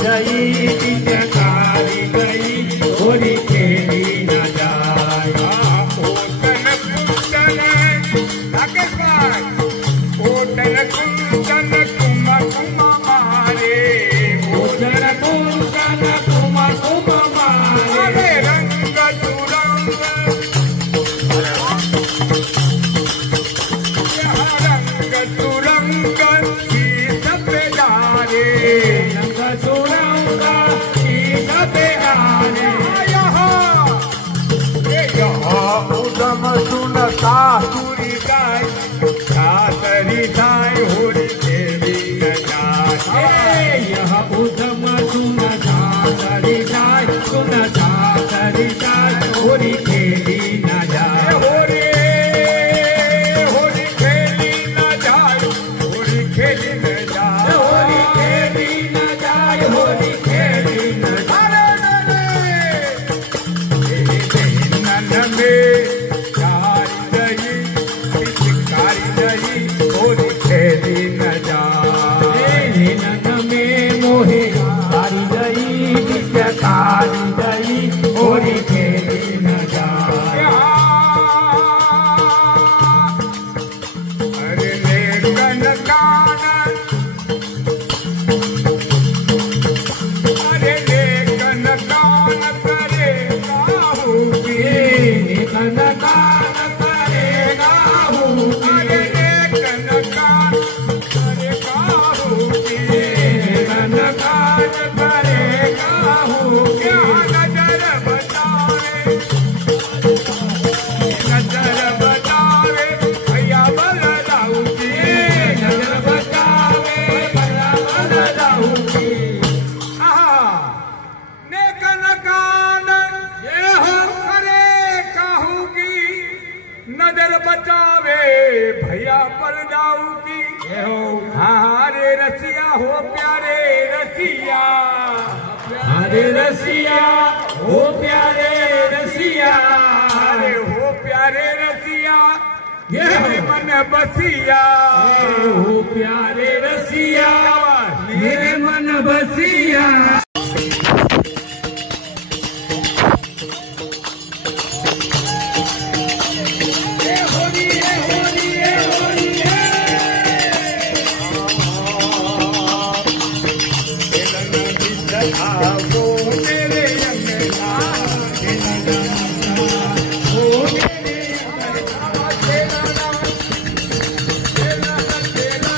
गई पिचकारी गई होली खेली न जाए। ओटन कुंदन राकेश भाई, ओटन कुंदन कुम कुम मारे, ओटन कुंदन कुम कुम मारे, रंग सुरंग रंग सुरंग की सब डाले, रंग सुरंग की सब डाले। उदम सुनता सुरी गाय, सासरी जाय होली खेली न जाए। यह उदम सुन सासरी जाय, सुन सासरी जाय होली खेली न जाए। होली खेली न जाए, होली खेली न जाए, होली खेली न जाए, होली खेली न जाए। नन में कारी गई पिचकारी गई होली खेली न जाए। नन में मोहे कारी गई पिचकारी गई होली खेली न जाए। अरे लेकन कानन, अरे लेकन कान करे काहूकी, लेकन कान करेगा अरे लेकन कान करे काहूकी, लेकन कान करेगा नजर बचावे, नजर बचावे भैया बलदाऊ की, नजर बचावे भला भला जाऊंगी। नेकन कान ये हो करे कहूँगी, नजर बचावे भैया बल जाऊंगी। हारे रसिया हो प्यारे रसिया, अरे रसिया हो प्यारे रसिया, अरे हो प्यारे रसिया ये मन बसिया, हो प्यारे रसिया मेरे मन बसिया। वो मेरे अंगना वो मेरे अंगना खेलना, खेलना खेलना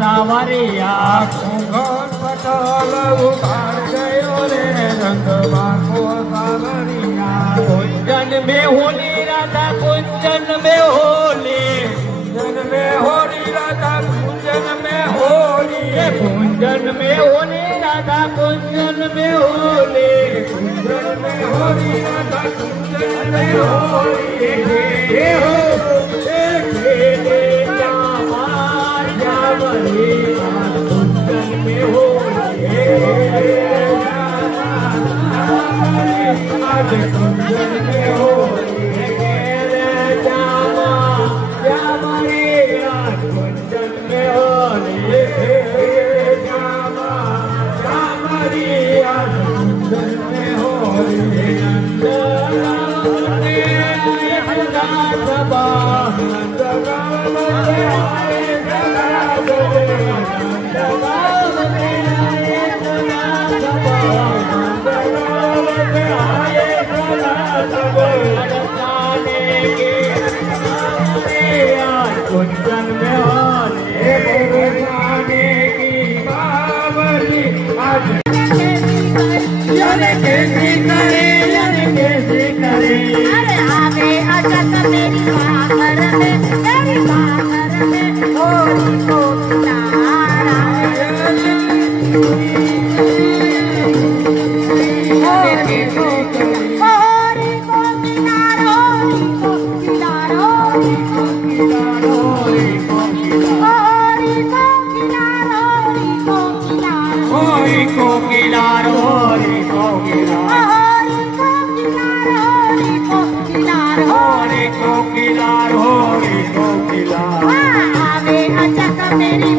सावरिया घूंघट पटोल उतार गयो रे रंगवा को सावरिया। कुंजन में होली राधा कुंजन में होली, कुंजन में होली राधा कुंजन में होली, कुंजन में होली राधा कुंजन में होली, कुंजन में होली राधा कुंजन में होली। हे हो कुंजन में होली आज कुंजन में होली जामा जामरी आज कुंजन में होली जामा जामरी आज कुंजन में होली। कुंजन में होली कैसे करे कैसे करे। अरे आवे अजत मेरी बागर में तेरी बागर में होली को किनारा होली को किनारा होली को किनारा होली को किनारा होली को किनारा होली को किनारा होली को किनारा होली को किनारा। आवे अचक मेरी